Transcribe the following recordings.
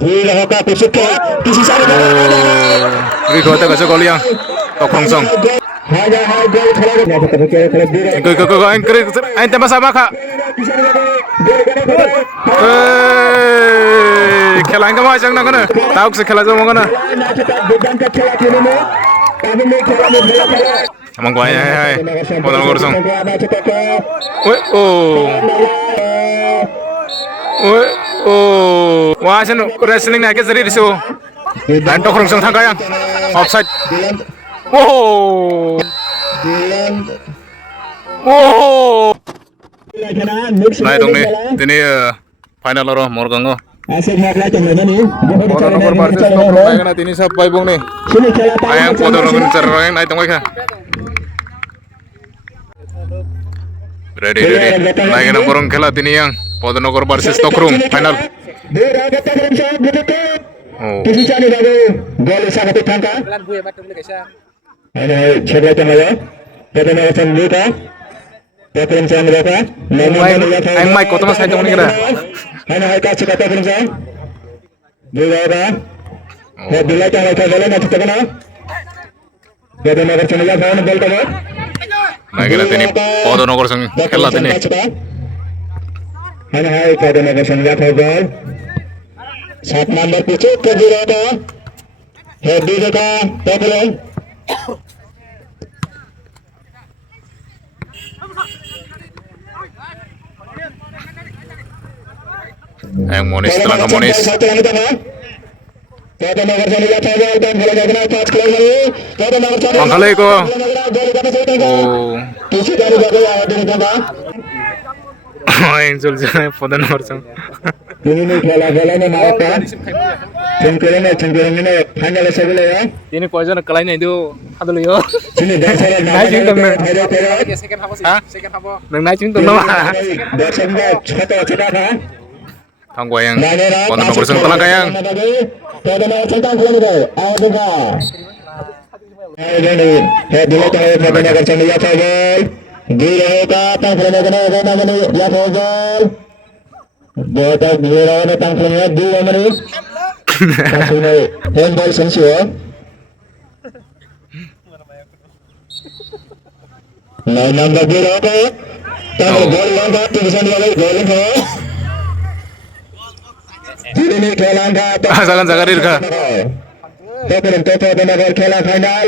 Thì là cả cuộc sức kỳ sĩ sang Ri khởi tay cả cho có liang. Tộc không xong. hai ra hai gol খেলা না তো খেলা দিয়ে Anh tembak sama kak. খেলা anh kemana chẳng năng nữa. Tahu sih খেলা sama mana. দুর্দান্ত খেলা খেলে নে তবে নে খেলা নে খেলা Emang gua hai. Podang kosong. Wah, sen wrestling naik seri disu. Dan tok rungsung thang kayang. Offside. Wow. Naik dong nih. Ini final loh Morgango. Asik खेला चल रहा nih Podang nomor versus tok rungsung naik ini siapa ibung nih. sini खेला Ayang podang nomor cereng naik dong mereka. Ready. Naik nomor खेला ini yang podang nomor versus tok rung final. Oh. किसी चाने बाबू गोल साथ थंका अरे छेड़ा चला पता संजू का तकरम चंद्र का Anh Mike có tấm sai trong này kìa. है ना है का छिका तकरम से देगा है दिला चला का गले ना छिका ना पता नगर चला फोन बोल का Naik ini podang nomor sang खेला ini. है ना है पता नगर चला का गोल 7 नंबर पीछे के गिरा था है डीजे का टोकले Yang Monis telah ke Monis. Mangkali ko. Oh. Yang sulja podang nomor sang. ini खेला में मारा था चंकेले ने फाइनल से बोले यार Ini poison kelai nih itu ada lu yo. sini dah saya Naik jeung tong. Hah? Nang naik jeung tong mah. दर्शक में छोटा छोटा था Tang gua yang podang nomor sang telah kayang. तो मैं चलता हूं ले आओ देखा है दिले तो है नगर चल गया था गोल दी रहेगा तब खेलने के लिए ना मैंने या था गोल बहुत गिरा ने तंग खेलने दी हमने सुने हैंड बॉल सेंसियो लाइन नंबर गिरा को तब गोल लगा टीम वाले गोल है ini खेला था Jangan Zakarir ka. तो नगर खेला final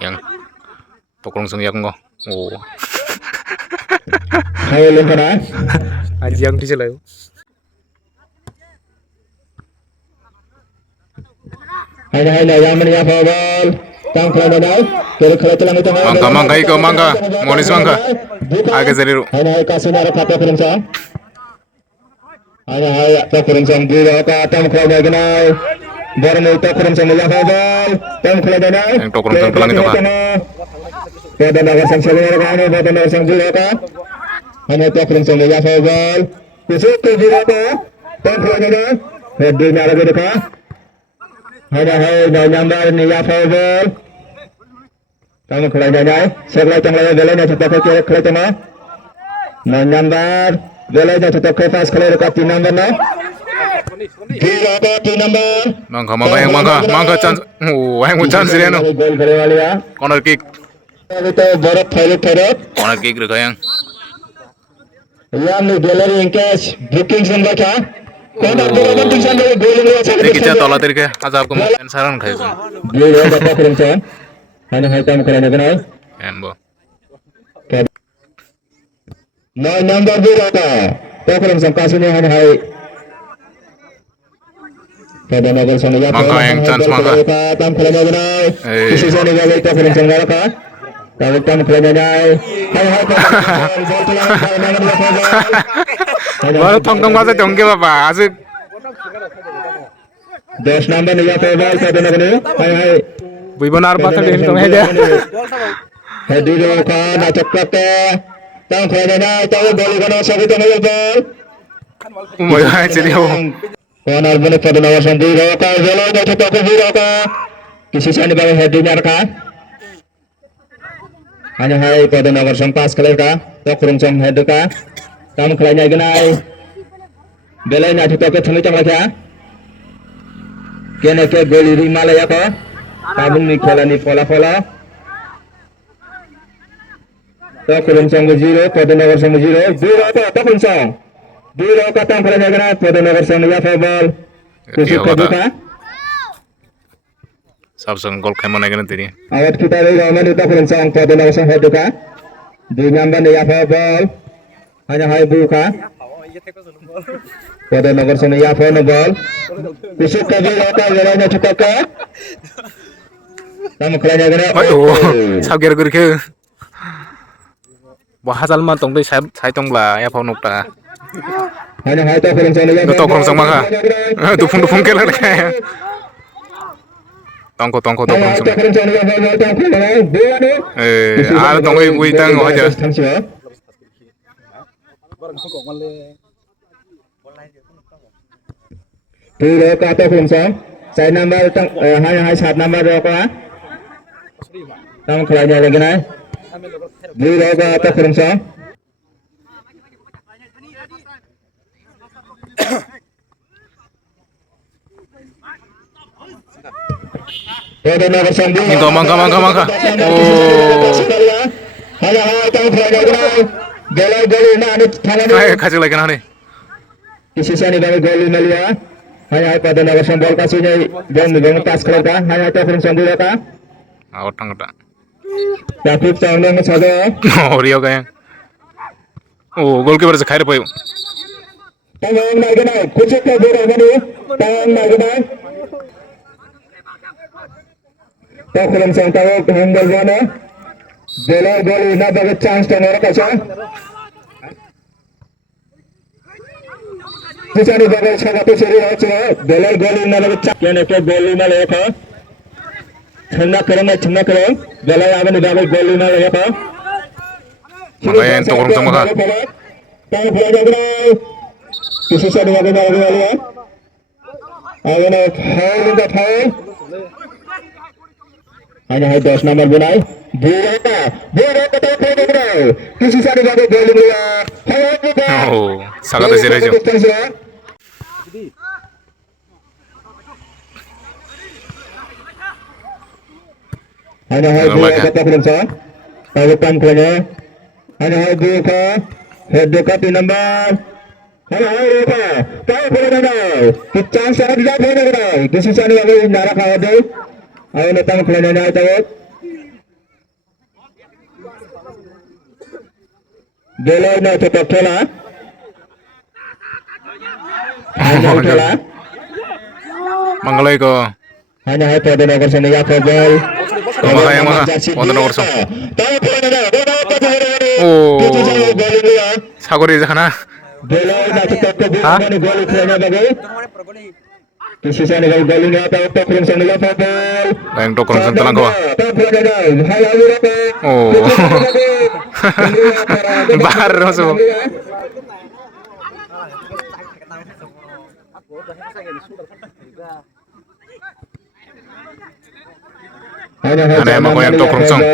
Yang tokrong sang yak ngo. Oh. hai lên cái đó Aji yang di selayu. hai này yang menia foul tang खेला दाल खेला चला नहीं तो Mangga iko mangga. Monis mangga. Agak serius. hai này का सुना रखा तो फिर से hai तो फिर से गिरा का तम खेला देना baru mau to kurang sama yang foul tang खेला देना Yang tokrong sang telang itu ka. pada nagor sang seluruh kan pada nagor sang gira ka hai to kurang sama yang foul kusuk ke gira ka tang खेला देना di nara gira ka hai dah nyambar ni yang foul tang खेला देना sebelah tang lagi gele na cetak ke खेला tama na nyambar gele na cetak ke pas खेला dekat 3 number na gira ka 3 number Mangga chance. Oh, yang chance sih no. गोल करे वाले यार Corner kick. अभी तो बर्फ फैले Corner kick reka yang. यार ने गैलरी इंकेश बुकिंग संभव था कौन आपको बुकिंग संभव गोल में अच्छा Ini kita tolak tadi ke. Azab kamu saran kayak gitu. गोल है बता करें से हने है काम करने देना Embo. 9 नंबर भी रहता तो करें से कासने हने है pada नगर संग या Mangga yang chance mangga. काम करने देना किसी से नहीं गए तो करें से का kalau काम करने देना है Baru tong masa dongke bapak. Asik. 10 नंबर नहीं आता ball pada Nagar hai Buibon arbat tadi tong aja. Hadirin ka na cepat tang kena na tahu boleh kena sabi tengah bol Umoy ay jadi oh. corner bone pada nawar sendiri ka bola na cepat ke biro ka kisi sani bagai hadirin ka hanya hai pada nawar sang pas kali ka to kurung sang head ka tam khlai ganai belai na thito ke thami tang lakha kene ke goli ri malaya ko kabung ni khala ni fola fola to kurung song 0 Podonagar song 0 dua to kurung song dua ka tam khlai ganai Podonagar song ya ball kusuk ke buka Samsung gol kemana gini tadi? awat kita ri ramen to kurung song Podonagar song hoduka 2 number ni ya ball hanya hai buka Podonagar song ya ball kusuk ke buka belai na thito ke tam khlai ganai Oh, sabar gurke. Bahasal mah tong deh saya tong lah ya phone nukta. hanya hai to kurung song ya Nggak kurang sama kah? Dufung kelar kayak. Tongko kurang sama. Ada tongko ibu itang aja. Pura kata kurung song saya number hanya hai 7 number ko tam khlai lagi nai pura kata kurung song Podonagar song Itu mangka. Oh, hanya hai tam khlai lagi nai goli na ani thalani kayak kasih lagi nih. Sisa ni baru gol Malia. Hanya Podonagar song ball kasihnya gong pas kelaka. Hanya to kurung song dua ka. Otang otang. Tapi song nang saja. Oh, Rio kayak. Oh, gol keeper sekali poyo. Tang nai ganai. Kucuk ke bora gani. Tang nai ganai. To kurung song tahu handle gana. Bola gol na bagai chance to nora kaca. Sisa ni bagai sagatu seri aja. Bola gol na bagai chance. Kene ke gol na leka. Chanda keren. Bola awan ni bagai gol na leka. Makanya itu kurang sama kah? Tang bola ganai. Sisa ni bagai ya. Awan foul ka foul. Hanya hai 10 number bunai. Bola ka tang bola ganai. Sisa ni bagai gol ya. Oh, sangat serius. Hanya hai dua kata kurung song. Tawapan kena. Hanya hai dua ka. Head ka 3 number. Hanya hai ka. Tahu bola ganai. Chance ada di bola ganai. Sisa ni bagai nara ka ada. Ayo natang kena na tahu. Bola na cepat kena. Hanya kena. Mangalai ko. Hanya hai Podonagar song ya ball. Maka. Podonagar song. Tahu bola ganai. Oh, sagori sana. Bola na cepat ke bola ni gol kena bagai. Sisa ni gol ni tahu to kurung song ya ball. Yang to kurang sentuh ko. Oh. Bahar masuk. Ada yang mau yang to kurang song.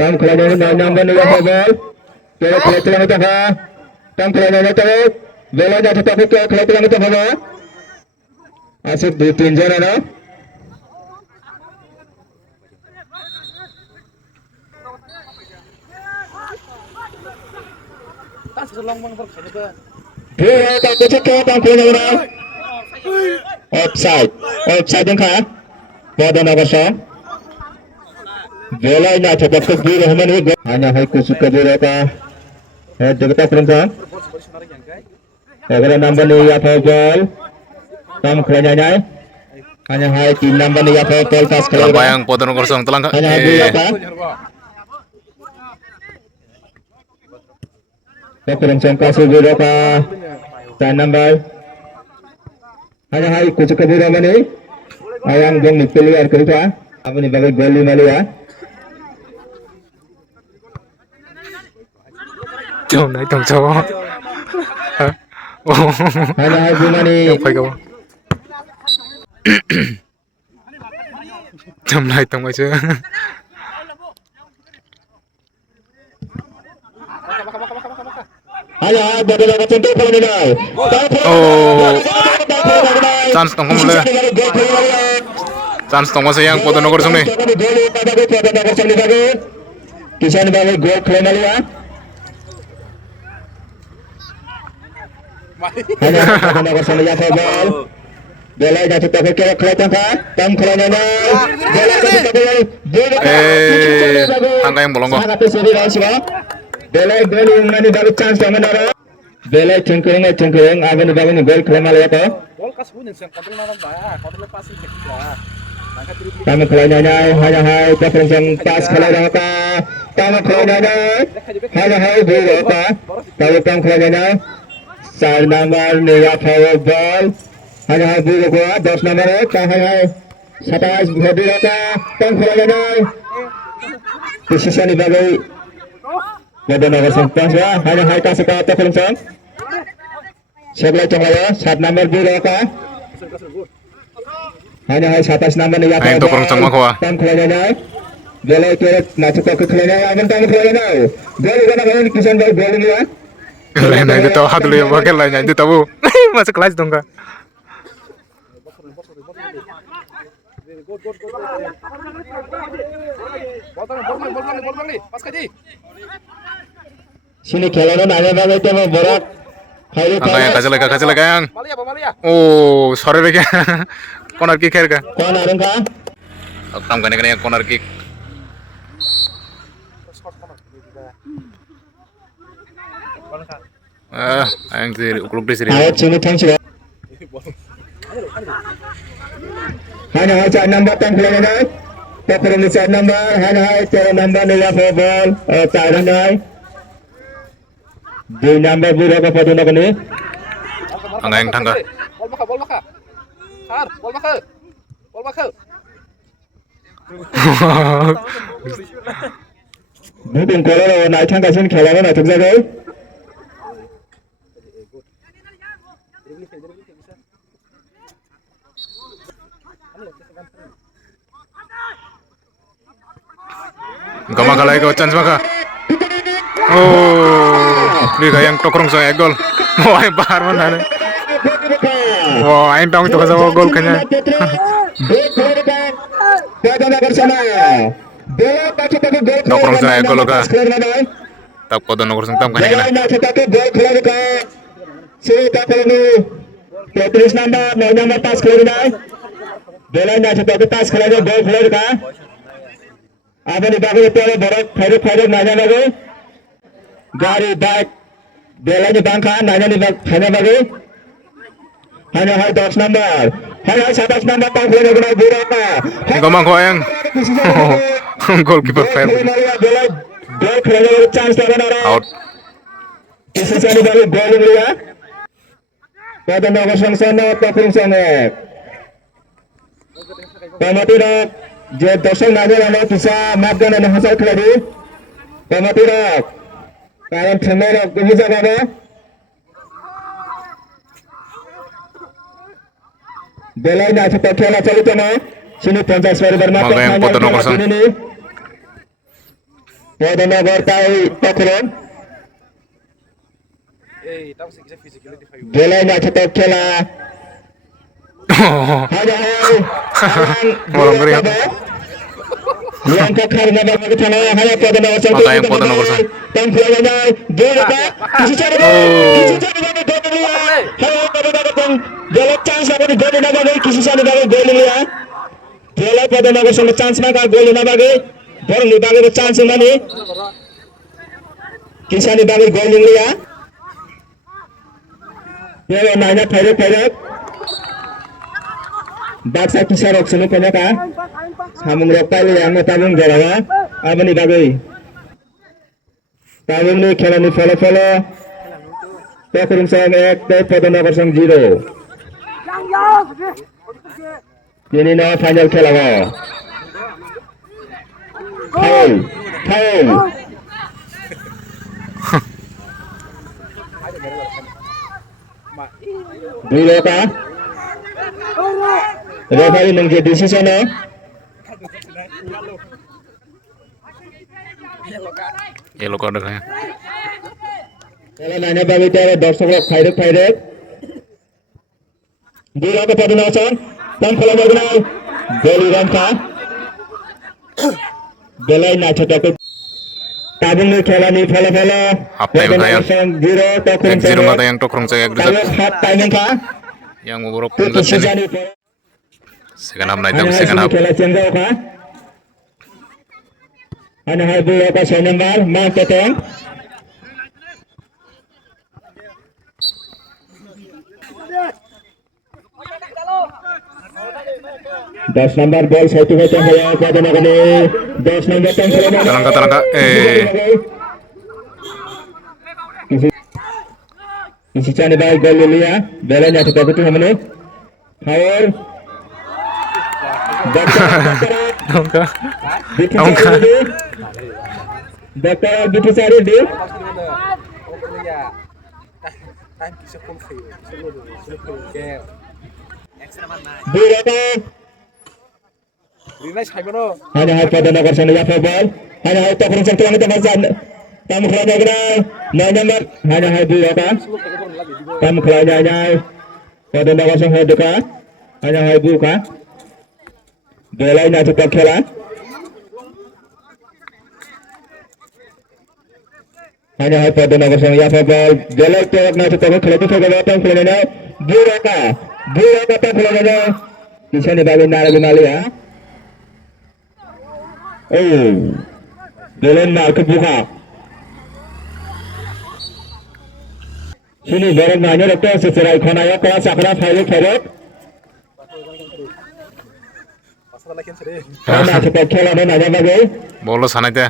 Tam kelajuan nambah ni ball. Kira kelajuan itu apa? Tam kelajuan itu bola jatuh tapi kelajuan itu apa? Asyik 2-3 jana na. Bola tak kucuk tam kelajuan. Offside yang kah? Podonagar song. Bola ini cepat ke biru hanya hai kusuk ke biru ka. Jogta kurung song. Agar number ni ya ball. Tam kelajuan hanya hai 3 number ni ya ball pas Telah bayang Podonagar song telah hanya hai biru ka. Kurung song kasih biru ka. 3 number. Hanya hai kusuk ke biru ni. Ayang gong ni keluar kerja. Apa ni bagai gol ni malu ya. Jom naik tong cowok. Oh. Hanya hai bunga ni. Yang baik apa? Jom naik tong aja. Hanya bodoh dapat contoh kalau nilai. Oh, chance tong mule. Chance tong masih yang Podonogor sini. Kisan bagai gol kelima lihat. Hanya Podonogor sama yang foul. Bola jatuh ke kiri kelihatan kan? Tam kelihatan. Bola jatuh ke kiri. Angka yang bolong kok. Sangat seri rasanya. Bola gol yang mana baru chance sama nara. Bola cengkereng, agen bagai gol kelima lihat tu. Tamu kelainan hanya hai preferensi pas kelainan apa? Tamu kelainan hanya hai dua apa? Tamu kelainan side number niya power ball hanya hai dua apa? 10 number hanya hai 27 body apa? Tamu kelainan posisi ni bagai Podonogor sempat ya hanya hai tas apa preferensi? Sebelah cengaya 7 number dua apa? Hanya hai 27 number ni apa? Itu kurang cengma kau. Tam kelainan bola itu nak cepat ke kelainan agen tam kelainan gol gana gol kisan baru gol ni ya Lain itu tahu hati lu yang bakal lainnya itu tahu. Masuk kelas dong kak. Sini kelainan ada bagai tu borak. Angka yang kasih lagi yang. Oh, sorry lagi. Corner kick है क्या? Corner का? अब काम करने के लिए corner kick. Yang sih, klub di sini. Ayat sini thanks ya. Hanya hai number tang kelainan. Preferensi number hanya hai 4 number ni ya ball. 4 number. 2 number berapa Podonogor ni? Angka yang tangga. Bol bakal. Bukan kalau naik tangga sini kelainan nak terjaga. Gama kalai kau chance maka. Oh, liga yang tokrong saya gol. Wah, bahar mana ni? Wah, ain tahu itu kasih gol kayaknya. Tokrong saya gol ka. Tak Podonogor sentam kan ini. 33 number 9 number pass kelainan. Bola nak cepat pass kelainan gol kelainan. Apa ni bagai itu ada borak faiduk nanya lagi. Gari baik. Bola ni bangkan nanya ni hanya bagi. Hanya hai 10 number. Hanya 17 number tang kelainan borak. Gama kau yang. Goalkeeper fair. Gol kelainan chance tak ada. Out. Kisi sani bagai gol liya. Podonogor sana taking sana. Pematirok je dosong naga lama kisah maafkan anda hasil keladi. Pematirok kalian temerok bisa apa? Belai nak cepat kela cari tema. Sini pentas baru bermata. Maka yang Podonogor sana. Podonogor tahu takuran. Belai nak cepat kela. Orang kering. Yang kakak nak bagi tanah hanya Podonogor sana. Maka yang Podonogor sana. Tempat bola kisi cari Halo Podonogor bola chance apa ni gol nak bagi kisi cari gol liya. Bola Podonogor sana chance maka gol nak bagi. Bola ni bagi chance mana? Kisi ni bagi gol liya. Bola nanya faiduk. Baksa kisah rok sini punya kah? Samung rok tali yang tabung jarawa. Apa ni bagai? Tabung ni kira ni follow. Preferensi saya Podonogor 0. Ini na final kelawa. Foul. Dua kah? Referee mengambil decision na. Yellow card kayaknya. খেলা নাইনে বাবিতে দর্শক ফাইরে দুই রাউন্ডে পদন আছেন তাম খেলা যাবে না গোলি রামকা বেলাই না ছোটকে তাবুনি খেলানি ফলাফল Half time tayo. 0 তখন 1-0 mata yang Tokrong sa তাহলে Egrizat. হাফ টাইম কা Yang uburok তো punjat কিছু sini. জানি Second half na ito, second half. খেলা চেঞ্জ কা ana hai bu ka 6 নম্বর মা পেটেন 10 নম্বর বল সাইতে হইতে হয় পদন গলে 10 নম্বর টাইম খেলা Talangka. किसी चाने बाइक बॉल ले लिया बेला जाते पकड़ते हमने और Talangka. डॉक्टर बिठी सारी दी बुराता Rinai sai mana? hanya hai pada nomor sana ya ball hanya hai tak kurang satu kita masuk tamu kelanya kena 9 nomor hanya hai buraata tamu kelanya hanya pada nomor sana hai dekat hanya hai buka belanya cepat khela hanya hai pada nomor sana ya ball belai tewak na cepat khela tu khela tamu kelanya buraata tamu kelanya di sana bagi nara Malia oh Belen na kebuka sini barang nanya dokter secara ikonaya kelas sakra file keret Pasal lagi sini. karena cepat khela dan nanya bagi Bolos sana ito.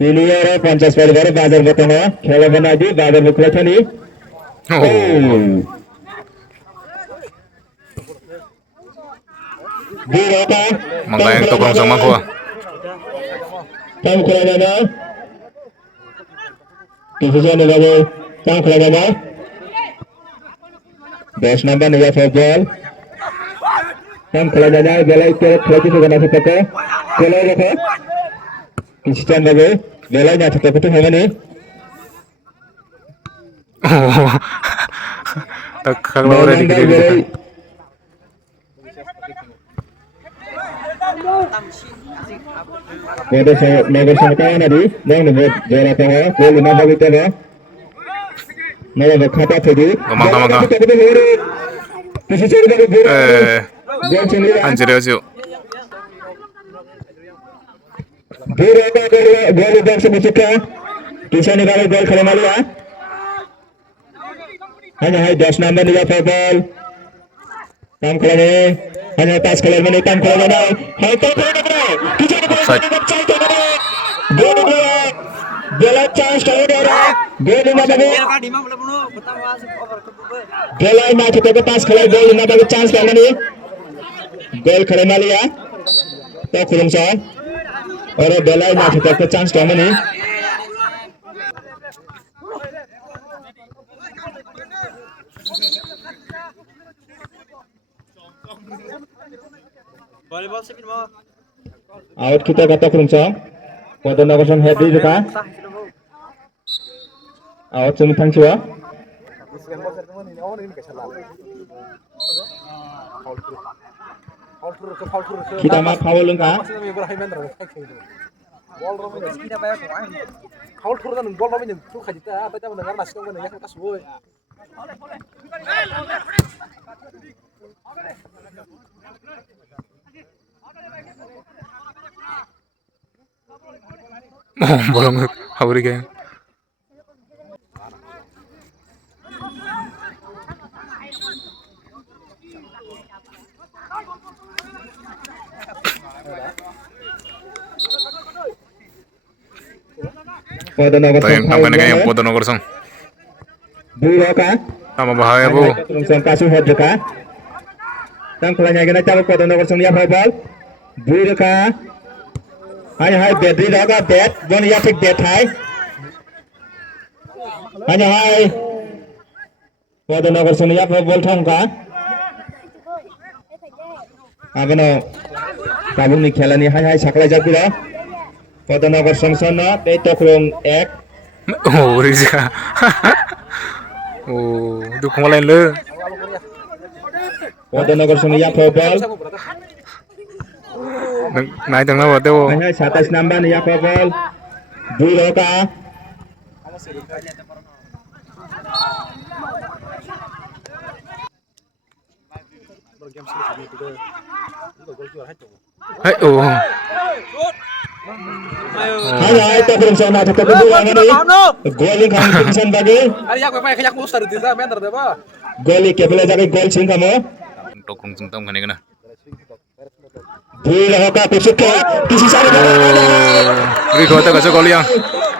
ini ada 50 paribar bazar betulnya khela bana di bazar bukla thani Oh. Buroka Mangla yang Tokrong sa Magwa. tam khela na किसी ने लगे काम खेला जाए 10 नंबर नया फुटबॉल काम खेला जाए बेला के खेलती तो करना सकते खेलो देखो किसी टाइम लगे बेला ना सकते तो है नहीं Kalau udah digede. Ada saya nagor sama kawan tadi, yang nebut jarak tengah, gol 5 bagi tengah. Naya khata tadi. Mangga. Kisi cari bagi gol. Gol cili. Anjir aja. Gol apa gol box musuka. Kisi ni bagi gol khela malia. Hanya hai 10 number ni football. Tam khela ni. Hanya pas khela ni tam khela ni. Hai tam khela ni. Offside. Bela chance kau dah. Gol lima bagi. Bela match itu pas kali gol lima bagi chance kau ni. Gol kau malia. Tak kurang sah. Orang bela match itu chance kau ni. Volleyball sih mau. Out kita kata kurang sah. Pada nomor sana head di dekat. Out cuma thang cua. Kita mah foul lengkap. Kau turun dan gol apa yang tu kaji tak apa yang mendengar nasi kau mendengar kita suwe. Bolong hawri kayak. Pada nomor Tayo naman na kayo po doon ng kursong. Buroka. Tama bahaya po. Kurang kasu head dekat. Tam kelanya kena cabut pada nomor sana football. Buroka. Hanya hai bed di daga bed. Bon ya tik bed hai. Hanya hai. Pada nomor sana football thongka. Abano. Kabung ni khela ni hai hai sakla jabila. Pada nomor sana itu kurang ek. Oh, Riza. Oh, dukung lain le. Podonogor sung Yapo ball. Naik tengah buat tu. Hanya 27 number ni Yapo ball. Buloka. Hey, oh. Hanya itu perempuan ada tapi bulan ini. Gol yang kamu perempuan bagi. Ari yak pa yak mo star dita men dar ba. Gol yang kepala jadi gol sing kamu. Tokrong sung tam kani kana. Buloka kusuk kisi sana. Ri kota kasih gol yang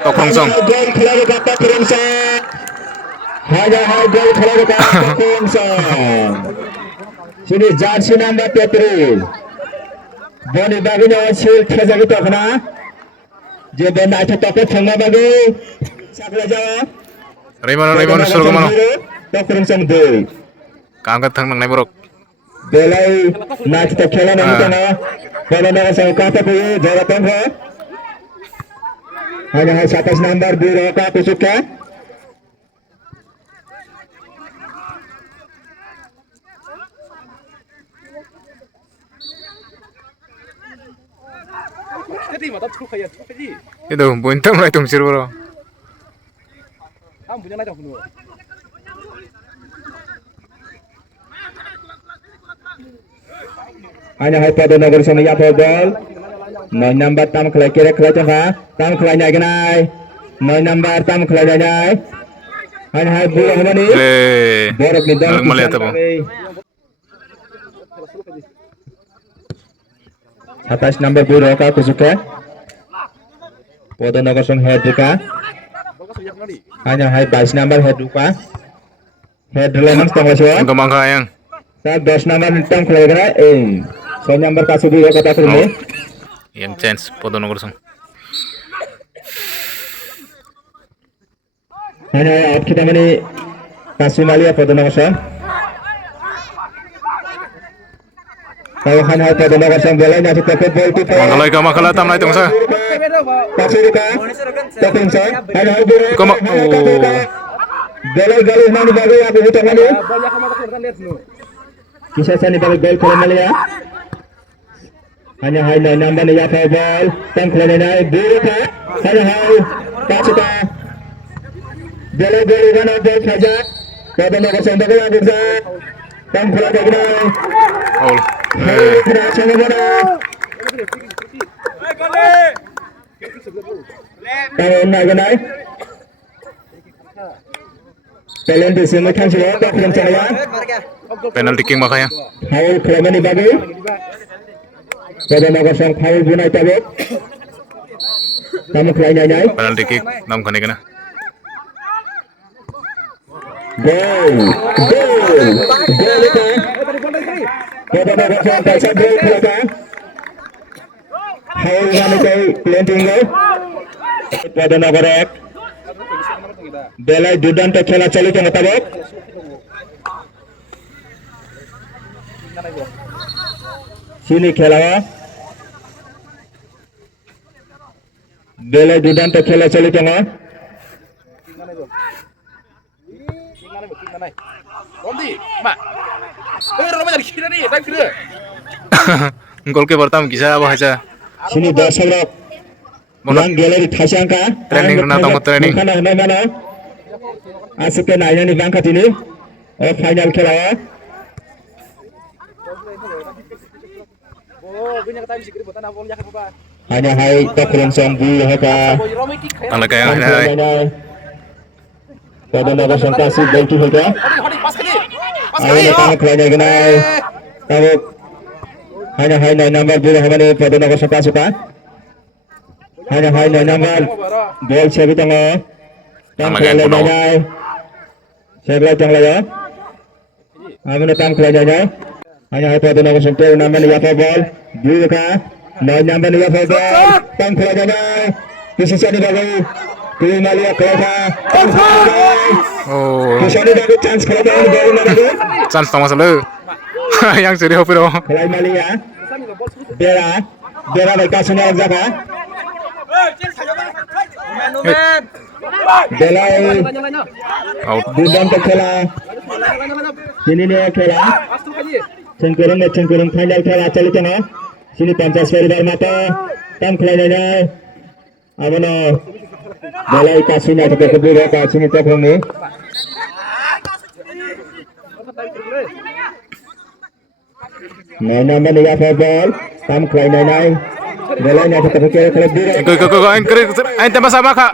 tokrong sung. Gol kelari kata perempuan. Hanya gol kelari kata perempuan. Sini jersey number 33. Boni baginya hasil terjadi tak kena. Je benda itu tak kena bagi. Sakla jawa. Raymond suruh ke mana? Tak perempuan doi. Kaangkat thang nang naik borok. Belai nak kita kena nanti kena. Kalau nak saya kata pergi jaga tengah. Hanya 27 number Buloka Kusuka. Jadi mata truk kayak truk aja. Itu buntam lah itu sir bro. Am punya naik dong. Hanya Podonogor sung Yapo ball. 9 number tam kelai kira kelai tengah. Tam kelai naik kenai. 9 number tam kelai naik. Hanya Buloka mana ni? Borok ni dah. Melihat apa? Atas number Buloka Kusuka. Podonogor sung Hedruka. Hanya 22 number Hedruka. Hedruka tengah siapa? Yang kemangka yang. 10 number tam kelai kenai. 6 number kasu Buloka tak terima. Yang chance Podonogor sung. Hanya out kita mana kasu Malia Podonogor sung. Kalau hanya Podonogor sung bola ni kita ball tu. Makalai tam naik tengah. Kasu Ruka. Tak terima. Hanya Buloka. Kama. Bola galuh mana bagi aku itu mana? Banyak kamu tak lihat nu. Kisah sana bagi gol kalau Malia. Hanya hai number ni Yapo ball. Tam kelana naik Buloka. Hanya hai kasu ka. Bola mana ball saja. Podonogor sung bagi aku saja. Tam kelana naik. Foul. Kena sana mana? Kalau nak kenai. Penalti semua kan sudah tak belum saya. Penalti king makanya. Foul kelana ni bagi. Podonogor sung foul bunai tabuk. Kamu kelai nyai. Penalti kick nam kani kana. Gol. Gol. Gol itu. Podonogor sung kaisa gol kelaka. Foul mana kau planting gol. Podonogor ek. Belai dudan tak खेला चालू के मुताबिक sini खेला बेले दुदान तो खेला चली चंगा Rondi, mak. Rondi dari kiri ni, dari kiri. Gol ke pertama kisah apa aja. sini दर्शक लोग yang galeri thasangka Training Ronaldo mau training. Kana mana asuke naina ni bangka ini final खेला Oh, punya kata bisa kiri buatan apa boleh apa. hanya hai takrun sombu haka Romi kick. Ang lagay ang hinay. Podonogor sung kasih gol tu haka Hadi, pas kali. Pas ayo kali. nak kelanya kenai tahu hanya hai number bulu hamane Podonogor sung kasih hanya hai number bol sebi tengah tam kelanya nyai sebelah tengah ya hamane tam kelanya nyai hanya hai Podonogor sung tu number Yapo ball bulu ka 9 number Yapo ball tam kelanya nyai posisi ni bagi Kuih Malia kelaka tam kelanya nyai Oh, posisi ni bagi chance kelaka ball bagi chance tama selalu. Yang serius pero. Kelai Malia Bera baik kasihnya jaga Belai Out. Dudan Kela ini nih Kela cengkurung final Kela cali tengah sini 50 peribar mata tam kelainya abono Belai kasihnya kita kedua kasihnya terus nih Nana meniga football tam kelainya Belai nya kita kira klub dua Go aing tembak sama kak.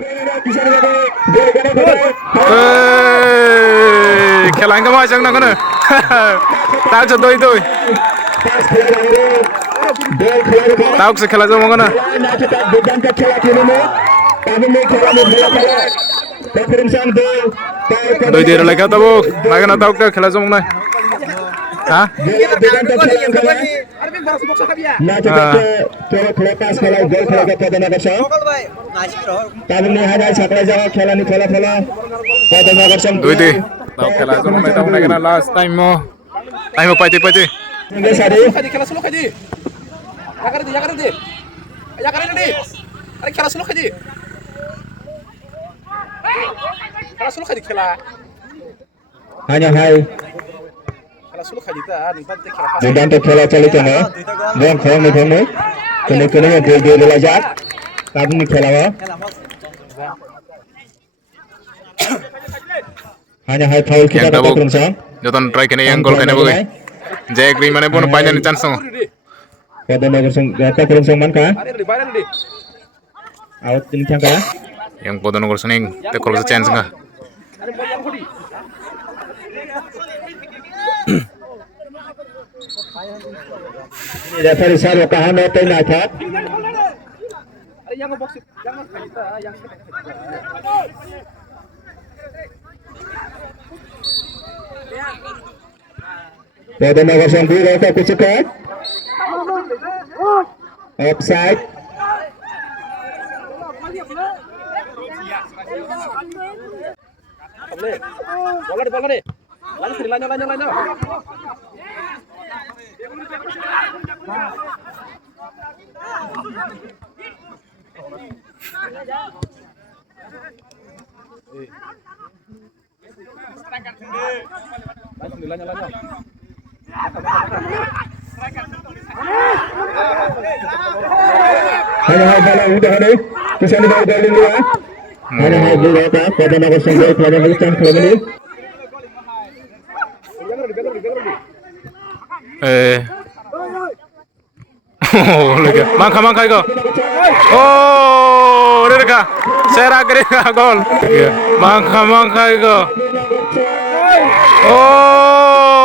Kela enggak mau jangan nak tahu je doi tahu se kela je mau doi dia lagi kata bu lagi nak tahu ke kela je mau Hah? Nah cepat lepas kalau gol kalau pada naga sah. Tapi ni ada sakla jaga खेला ni खेला pada naga sah. Doi deh. Tahu kela je mau tahu nak kena last time mo pati. Ini sari. Kela sulu kaji. Ya kare di. Are kela sulu kaji. Kela sulu kaji kela. Hanya hai. Kela sulu kaji ta nipat te kela. Dudan to खेला चली tengah. Bom khom ni. Kene dia lajak. Tapi ni खेला wa. Hanya hai foul kita Yang dapat rumsang. Joton try kene yang gol kene bu. Jack Green mana pun banyak chance mo. Pada naga sah dapat rumsang man ka. Are di bayar di. Out ini thang ka. Yang podo nogor sening te kalau se chance nga. Are bayar hodi. Referee sar kah na tai na tha. Are yang box jangan kita yang Pada naga sah dua rasa kucuk. Offside. Bola di. Lanjut. Lanjut. Hanya bola udah ni. Kisah ni baru dari luar. Hanya bola ka pada naga sah gol pada naga club ni. Oh, lega. Mangka itu. Oh, Reka. Sera Reka gol. Mangka itu. Oh,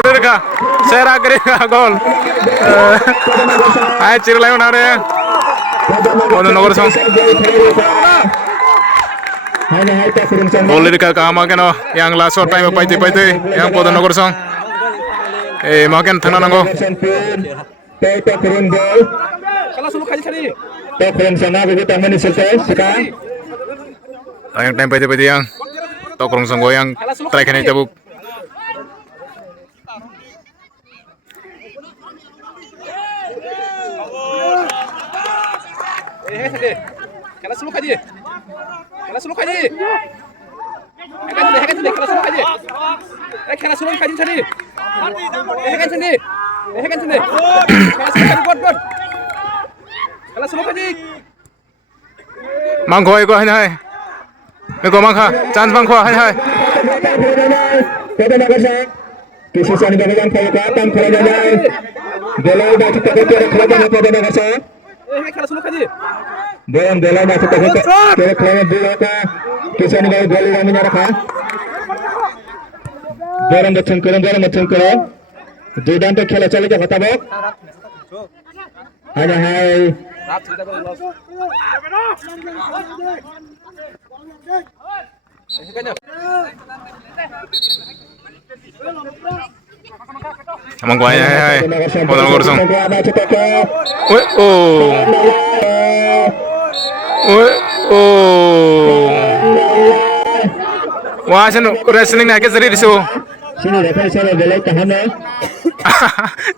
Reka. Sera Reka gol. Ayo ciri lain ada. Podo nogor song. Hanya hai tak rumsang. Gol Reka kama keno. Yang last shot time paiti. Yang podo nogor song. Makan tanah nanggo. Tak kurun gol. Kela sulu kaji tadi. Tak kurun sana begitu tangan ni selesai sekarang. Yang time paiti yang. Tokrong song yang try kene cabuk. Tadi. Kela sulu kaji. Kela sulu kaji tadi. Kela sulu kaji. Mangko iko hai. Iko mangka. Chance mangko hai. Pada naga sah. Kisah sani bagian kaya tam kaya jaya. Bola dah kita kaya pada naga sah. Kela sulu kaji. Bola dah kita kaya bola ka. Kisah ni bagian bola kami nak. Bola macam kurang. Dudan to खेला चले जा बता बो. Hanya hai. Amang ko hai. Podo nogor song. Wah, sen wrestling nak keseri disu. Sini referee saya belai tahan ya.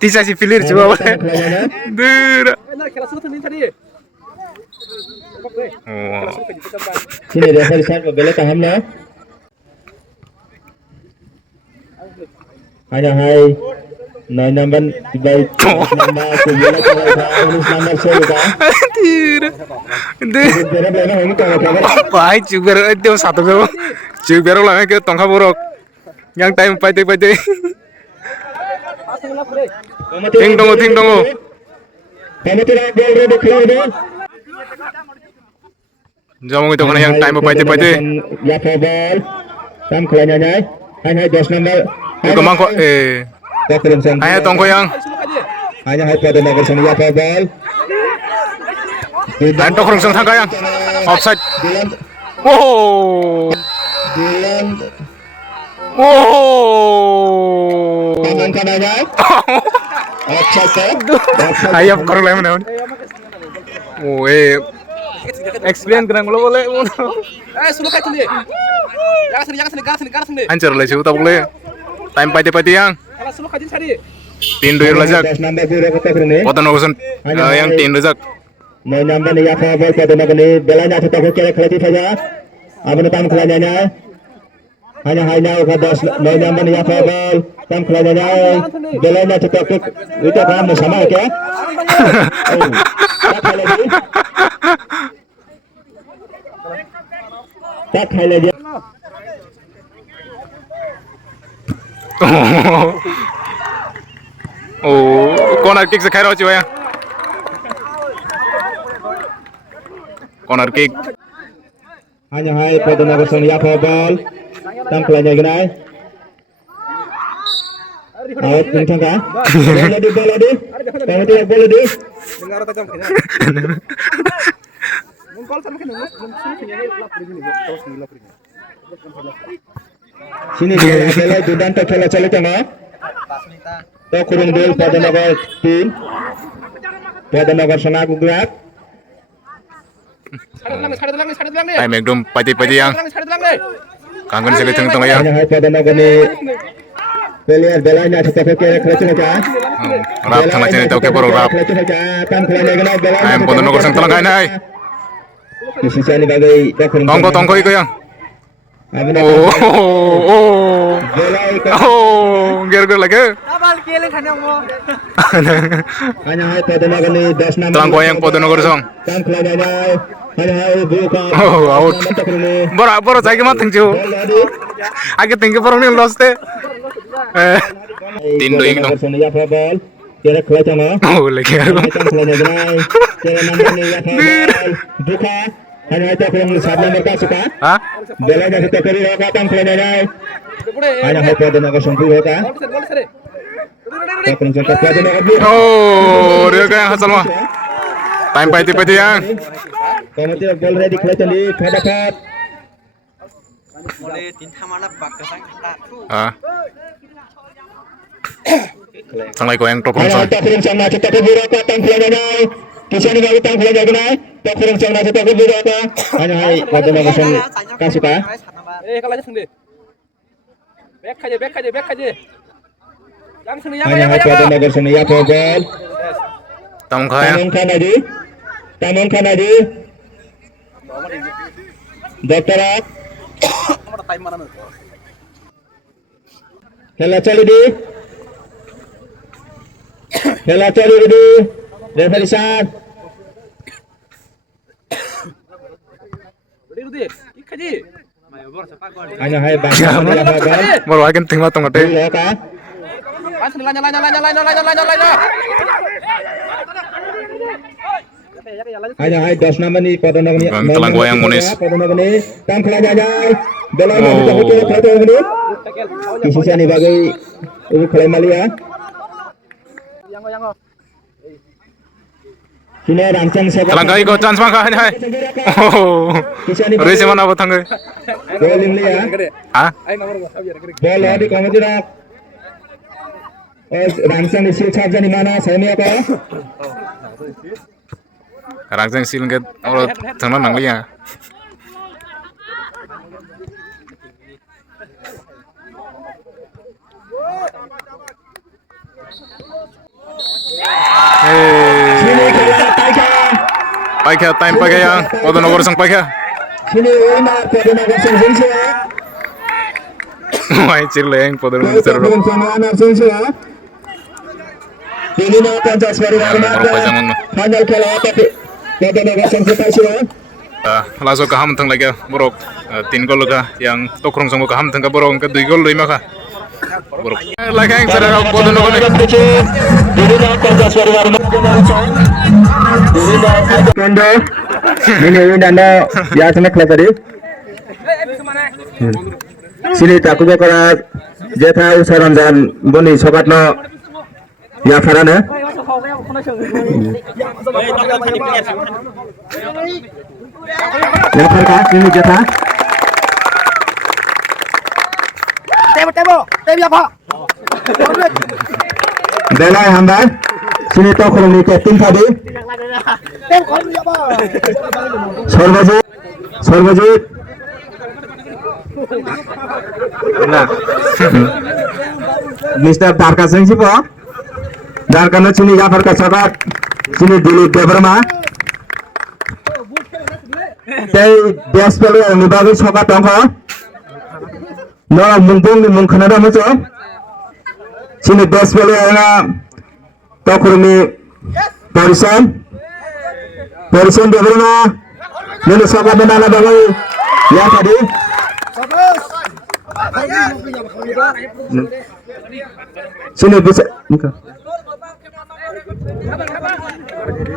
Tisa si filir coba boleh. Dur. Kela sulu tadi. Oh. Sini referee saat bela tahannya. Hanya hai 9 number baik nama sembilan number saya Anjir. Ente. Bener bener ini kalau Pai juga itu satu ke. Juga lah ke tongka borok. Yang time pate. Ting dong. Kamu tidak boleh deklarasi. Jamu itu kan yang time pate. Ya football. Tam kelanyanya. Hanya 10 number. Kemang kok Ayo tongko yang. Hanya hai pada nomor 9 ya football. Ayo tokrong sang sangka yang. Offside. Dilan Wow. tangan kanannya. Offside. Ayam korang lain mana? Oh, explain kerang lo boleh. Sudah kacau dia. Jangan sini. Hancur lah sih, tak boleh. Time pati yang. Kalau sudah kacau sini. Tindu lajak. 10 number pura kata ini. Potong urusan yang tindu lajak. 9 number ni ya football pada nomor ni belanya tetap kira kelati saja. Apa tam kelanyanya. Hanya hanya ke 9 number ni ya football. Tam kelanyanya. Belanya tetap itu kamu sama ya. Tak khai lagi. Oh, corner kick से खैर हो चुका है corner kick Hanya hai pada nomor 9 ya football. Tam kelanya genai. Out kencang kah? Bola di. Kamu tidak bola di. Dengar tak kamu. Mungkol sama kan Sini bola dudan tak खेला चले क्या तो kurung deal pada nomor 3 pada nomor 9 gugulat time ekdom pati yang kangen sekali tengah ya hanya hai pada nomor ni player belanya tetap kira kelati saja rap tengah sini tahu ke porong rap tam kelanya genai belanya ayam potong nomor sang telang kain hai di sisi ini bagai tongko itu yang ger lagi hanya hai pada nomor ni 10 number telang yang potong nomor song tam kelanya hanya hai buka out boro saya mah tengju agak tinggi porong ni lost deh Tindu yang dong. Ya football. Kira kelati mana? Oh lagi Tam kelanya genai. Kira nomor ni ya football. Buka. Hanya itu yang 7 number ka suka. Hah? Belanya tetap kiri hoka tam kelanya genai. Hanya hai pada nomor 9 hoka. Tak kerja pada nomor 2. Oh dia kayak hasil mah time pati yang Kamu tidak ball ready kelati ni dapat. ah sang lagi yang tokrong Hanya sang tak kerja sama tetap kiri hoka tam kelanya genai. Kisah ni bagi tam kelanya genai. Tak kerja sama tetap kiri hoka. Hanya hai pada nomor 9 ka suka. kalau aja sendiri. Back aja. Jangan sini Hanya hai pada nomor 9 ya football. tong kaya Tamun Khanadi. Dokter time mana? खेला चालू di referee साथ Udah. Ikaji. hanya hai bangsa ya football. baru akan tinggal tong ate Dulu ka Lanya. hanya hai 10 number ni pada nomor ni. Bang, telang goyang Munis. Pada nomor ni tam kelanya jai. Belanya kita kira kelati ni. Kisah ni bagi ibu kelai Malia. Yang. Sini rancang sepak. telang kaya ko chance mah kaya hai oh Resi mana batang kaya Bowling liya. ah Ayo nomor gua. Biar kira. Bola di kamu tidak. Rancang di sil chap jani mana saya ni apa? rangsang sileng ke orang tengah nang liya Sini kelai Taika. paikha time paikha yang Podonogor sang paikha. Sini Umar Podonogor sang Sensua. Wah cirleng Podonogor seru. Tokrong sang Umar Sensua. Ini nak kancah sebagai warna. Final kala tapi Podonogor sang Sensua. Langsung ke ham teng lagi borok 3 gol ka yang Tokrong sang ke ham teng ka borok ke 2 gol lima ka. Borok. Lagi yang seru Podonogor ni. Ini nak kancah sebagai warna. Kondo. Ini undana biasa kelab tadi. Sini tak kuba kara jetha usaranjan boni sokatno ya farana. Ya farka sini jetha. Tebo ya pak. Belai hamba. Sini Tokrong ni captain tadi. Sorbajit. Nah. Mr. Darka Singh sih po. Darka no sini Jafar ka sakat. Sini Dilip Debrama. Tei Despelu yang dibagi sakat tongko. No mumpung ni mungkana dah muncul. Sini Despelu yang Tokrong ni Porisan Debrama. Lalu sakat menala bagi ya tadi. Sini bisa.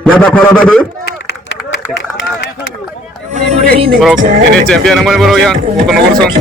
Ya Pak Korobadi. Borok ini champion yang mana borok yang Podonogor sang.